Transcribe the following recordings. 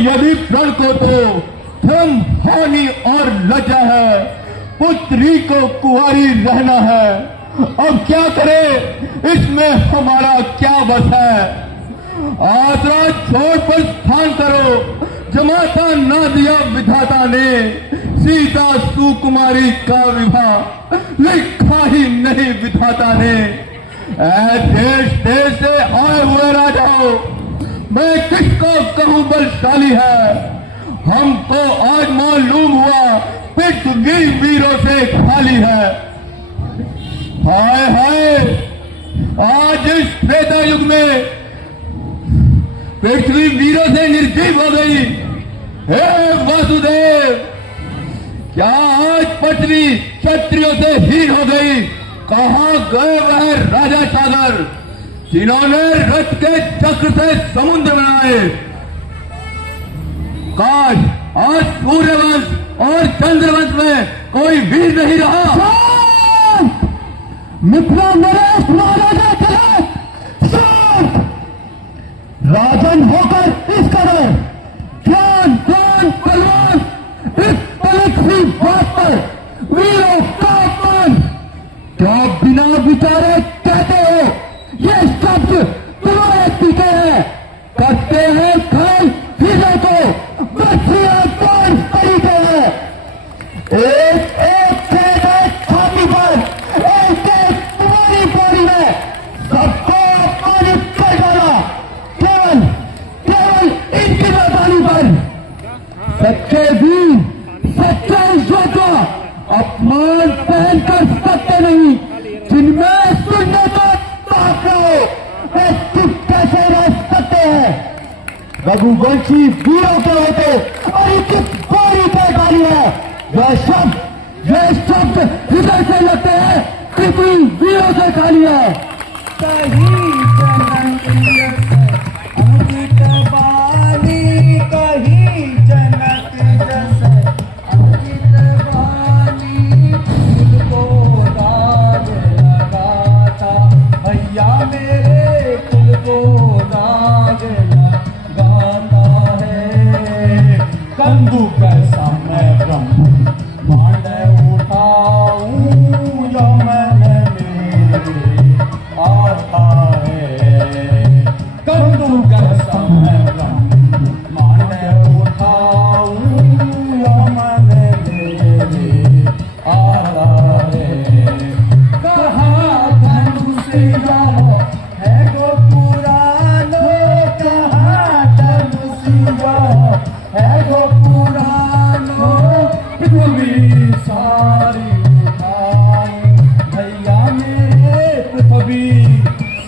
यदि प्रण को तो धर्म हानि और लज्जा है, पुत्री को कुंवारी रहना है। अब क्या करे, इसमें हमारा क्या बस है। आसरा छोड़ पर स्थान करो, जमाता ना दिया विधाता ने। सीता सुकुमारी का विवाह लिखा ही नहीं विधाता ने। देश देश से आए हुए राजाओं, मैं किसको कहूं बलशाली है। हमको आज मालूम हुआ पृथ्वी वीरों से खाली है। हाय हाय, आज इस त्रेता युग में पृथ्वी वीरों से निर्जीव हो गई। हे वासुदेव, क्या आज पृथ्वी क्षत्रियों से हीन हो गई। कहां गए वह राजा सागर, जिन्होंने रथ के चक्र से समुद्र बनाए। काश आज सूर्यवंश और चंद्रवंश में कोई वीर नहीं रहा। मित्रों, नरेश महाराजा चले, राजन होकर इस कदर ज्ञान दान बलवान, इस पलक सी बात पर वीरों का अपमान क्या बिना विचारे कहते हो। ये शब्द तुम्हारे पीछे है, करते हैं घायल वीरों को बच्चियां कौन तरीके हैं। एक एक छाती पर, एक एक तुम्हारी बोरी में सबको अपमानित कर डाला, केवल केवल इनकी नादानी पर। सच्चे वीर, सच्चे योद्धा अपमान सहन कर सकते नहीं। जिनमें सुनने का ताक हो, वे चुप कैसे रह सकते हैं। रघुवंशी वीरों के होते और इनकी बोरी पे गाली है। यह शब्द हृदय से लगते हैं, पृथ्वी वीरों से खाली है। कहीं अमृत वाणी, कहीं जनक जस अमृत वाणी। फूल को दाग लगाता भैया मेरे, फूल को दाग लगाता है। कंदू कैसा मैं ब्रह्म मांड उठाऊं, यमन मेरे आता है। कंदू कैसा मैं ब्रह्म मांड उठाऊं, यमन मेरे आता है। कहाँ धनुष जानो है गो पुरानो, कहाँ धनुष जानो है गो पुरानो। पृथ्वी सारी उठाऊं भैया मेरे, पृथ्वी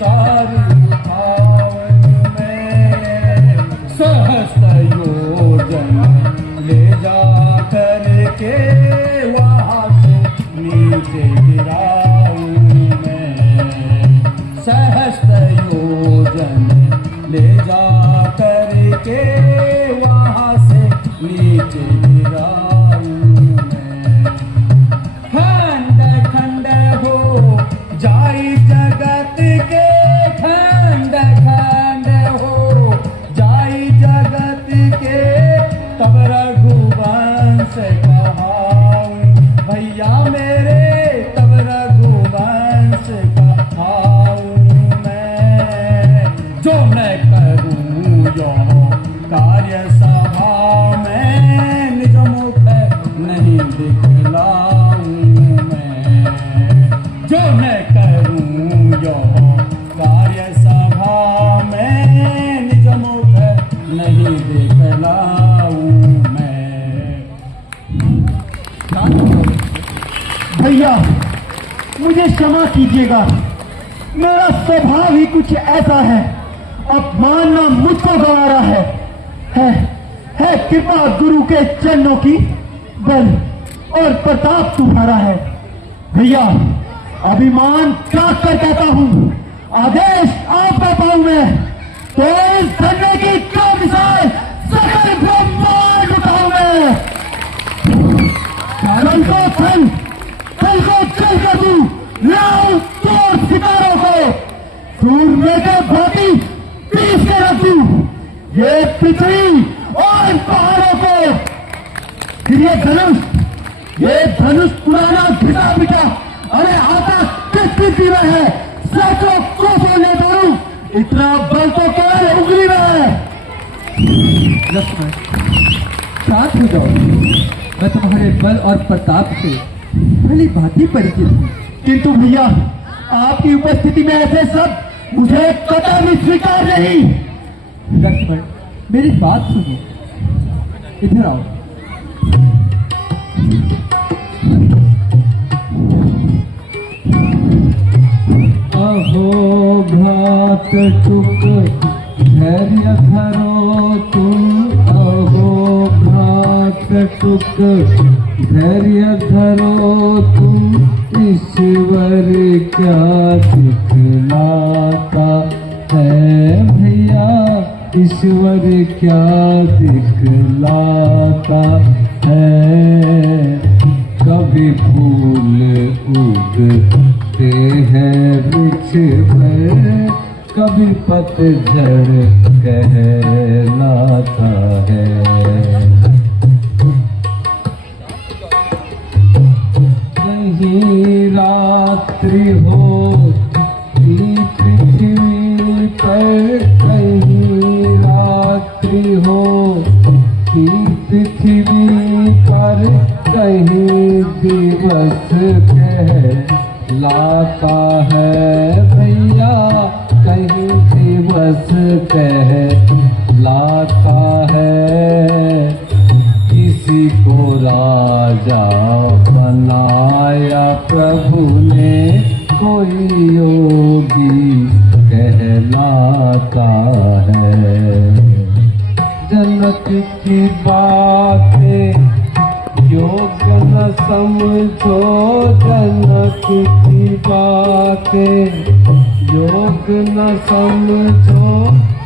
सारी उठाऊं मैं। सहस्त्र योजन ले जा करके वहां से नीचे गिराऊं मैं। सहस्त्र योजन ले जा करके वहां से नीचे गिराऊं मैं। खंड खंड हो जाई जगत के, खंड खंड हो जाई जगत के। तब रघुवंश कहाऊं भैया मेरे, तब रघुवंश कहाऊं मैं। जो मैं करूं जो कार्य सभा में, निज मुख नहीं दिखलाऊं मैं। जो मैं करूं जो कार्य सभा में, निज मुख नहीं दिखलाऊं मैं। भैया मुझे क्षमा कीजिएगा, मेरा स्वभाव ही कुछ ऐसा है। अपमानना मुझको गंवारा है कृपा गुरु के चरणों की, बल और प्रताप तुम्हारा है। भैया अभिमान त्याग कर कहता हूं, आदेश आप पाऊं मैं तो इस धरने की क्या मिसाल सकल ब्रह्मांड उठाऊं मैं। धन को धन, कल को चल कर दूं, लाऊं तो सितारों को सूर्य के भांति पीस के रख दूं। ये पृथ्वी और ये धनुष पुराना घिसा पिटा, अरे आता किसकी सीमा है, सैकड़ों कोसों ले दौड़ू, इतना बल तो केवल उंगली में है। लक्ष्मण, शांत हो जाओ। मैं तुम्हारे बल और प्रताप से भली भांति परिचित हूँ, किंतु भैया आपकी उपस्थिति में ऐसे सब मुझे कतई स्वीकार नहीं। लक्ष्मण, मेरी बात सुनो, इधर आओ। अहो घात टुक धैर्य धरो तुम, अहो घात टुक धैर्य धरो तुम, ईश्वर क्या दिखलाता है भैया, ईश्वर क्या दिखलाता है। कभी फूल उगते हैं वृक्ष पर, कभी पतझड़ कहलाता है। कहीं रात्रि होती पृथ्वी पर, कहीं रात्रि होती पृथ्वी पर, कहीं दिवस कहलाता है भैया, कहीं दिवस कहलाता है। किसी को राजा बनाया प्रभु ने, कोई योगी कहलाता है। जनक की बातें योग न समझो, जनक की बातें योग न समझो,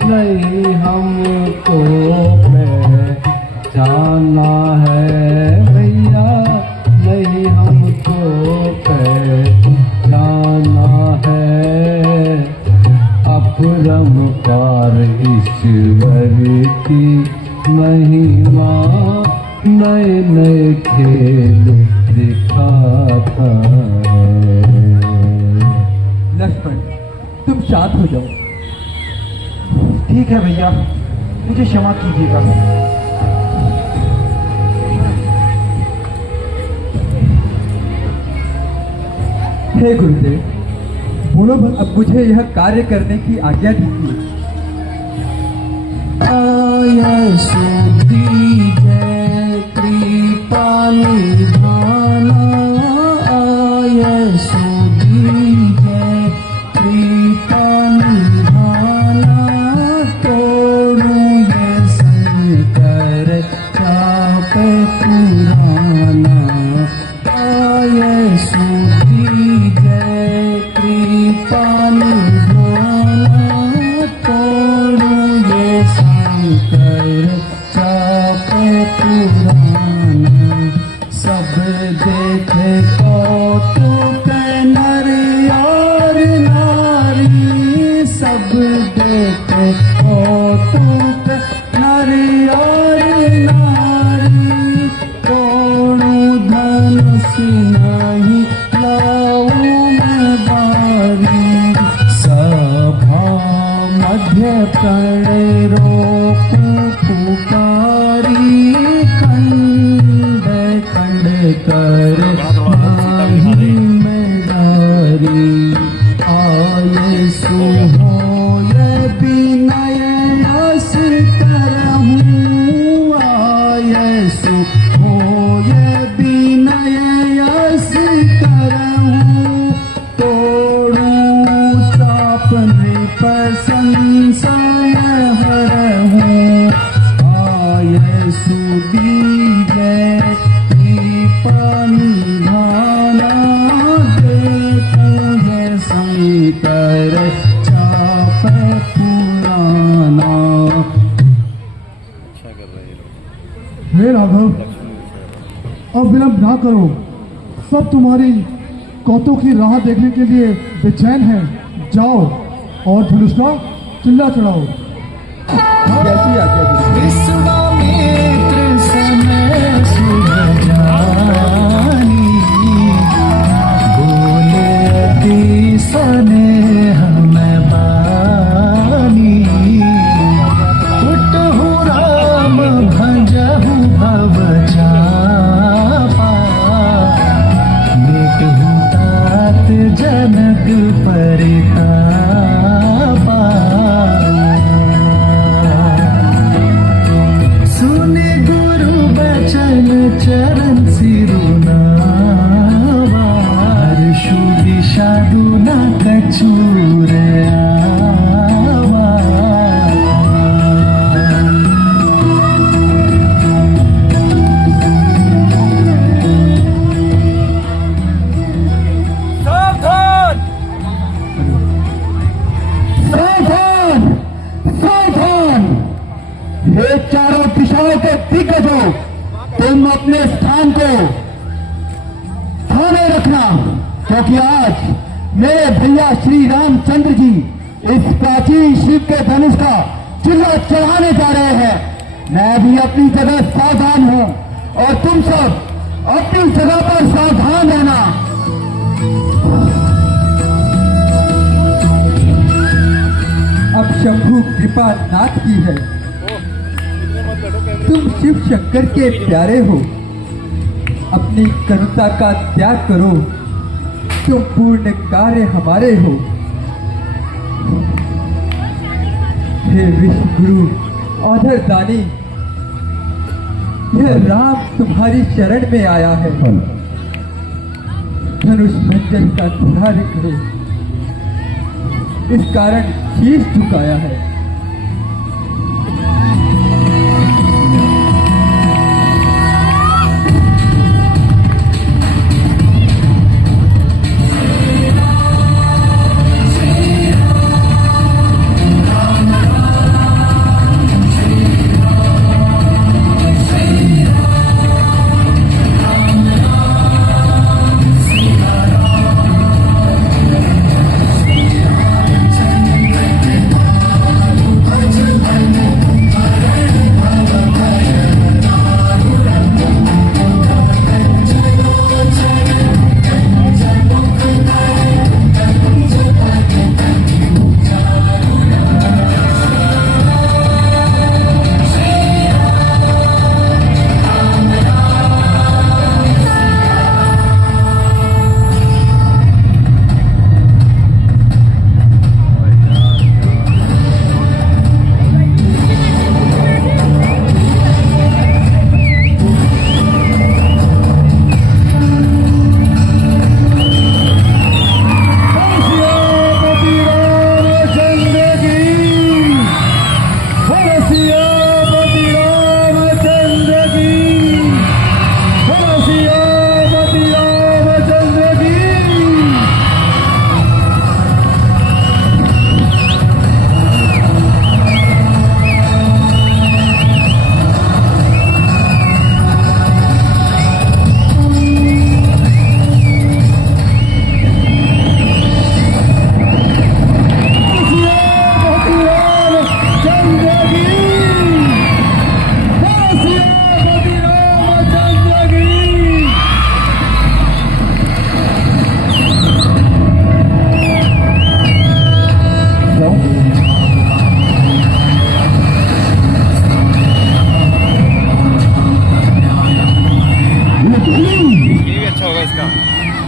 नहीं हमको जाना है भैया, नहीं हमको जाना है। अपरंपार ईश्वर की महिमा, नए नए खेल दिखाता है। लक्ष्मण, तुम शांत हो जाओ। ठीक है भैया, मुझे क्षमा कीजिएगा। हे गुरुदेव, बोलो अब मुझे यह कार्य करने की आज्ञा दीजिए। आयसु दीजय कृपा निधाना, आयसु दीजय कृपा निधाना, तोड़ू ये शंकर चाप पुराना। आयसु दीजय कृपा निधाना, तोड़ू ये शंकर चाप पुराना। सब देखे कौतुक नर और नारी, सब देखे कौतुक नर और नारी, तोड़ू धनुष नहीं लाऊं मैं बारी। सभा मध्य प्रणय रोकूं पुकारी, खंड खंड कर माही में डारी। आये सुहोय विनय यस करहूँ, आये सुहोय विनय यस करहूँ, तोड़ू चाप नृप संशय हरहूँ। आये सुदीजय कृपा निधाना, देखूं ये शंकर चाप पुराना। हे राघव, अब विलंब ना करो, सब तुम्हारी कौतुक की राह देखने के लिए बेचैन हैं। जाओ और धनुष का चिल्ला चढ़ाओ। जैसी आज्ञा गुरुदेव। विश्वामित्र समय सुबह चरण सिरुनावा हर्षु विषादु न कछुरयावा सावधान सावधान सावधान ये चारों दिशाओं के दिग्गजों तुम अपने स्थान को थामे रखना क्योंकि आज मेरे भैया श्री रामचंद्र जी इस प्राचीन शिव के धनुष का चिल्ला चढ़ाने जा रहे हैं। मैं भी अपनी जगह सावधान हूं और तुम सब अपनी जगह पर सावधान रहना। अब शंभु कृपा नाथ की है। तुम शिव शंकर के प्यारे हो, अपनी करुणा का त्याग करो। तुम पूर्ण कार्य हमारे हो। हे विश्व गुरु औधर दानी, यह राम तुम्हारी शरण में आया है। धनुष भंजन का ध्यान करो, इस कारण शीश झुकाया है।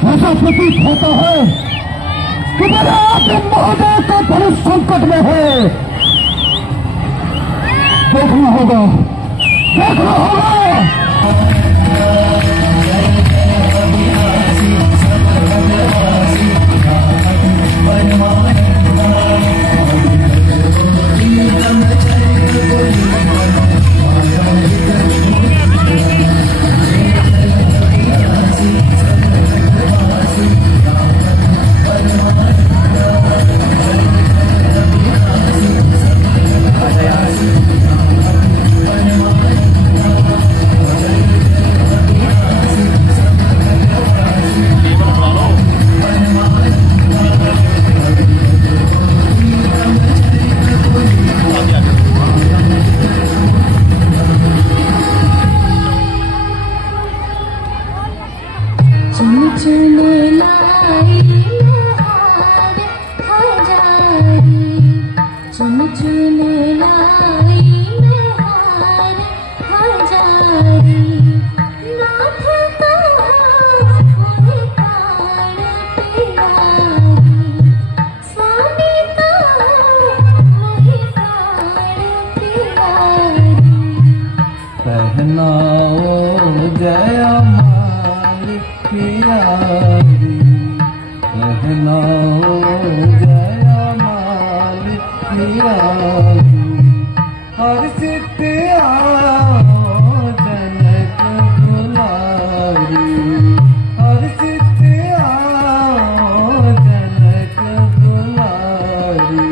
ऐसा प्रतीत होता है कि मेरे आपके महोदय का धनुष संकट में है। देखना होगा, देखना होगा। जय मालिक प्यारी कहलाओ जय मालिक प्यारी हर सिद्ध आओ जनक दुलारी हर सिद्ध आओ जनक दुलारी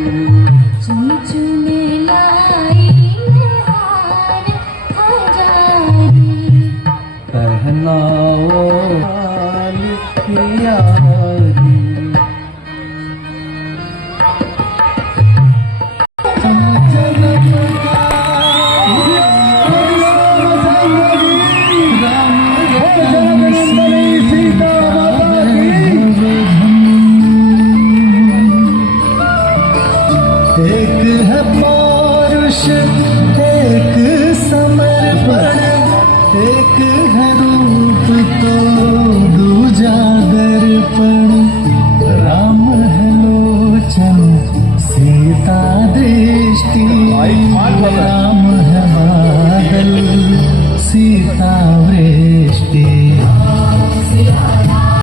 चुन चुन लाई हार हजारी पहनाओ मालिक प्यारी एक है पौरुष एक समर्पण एक है रूप तो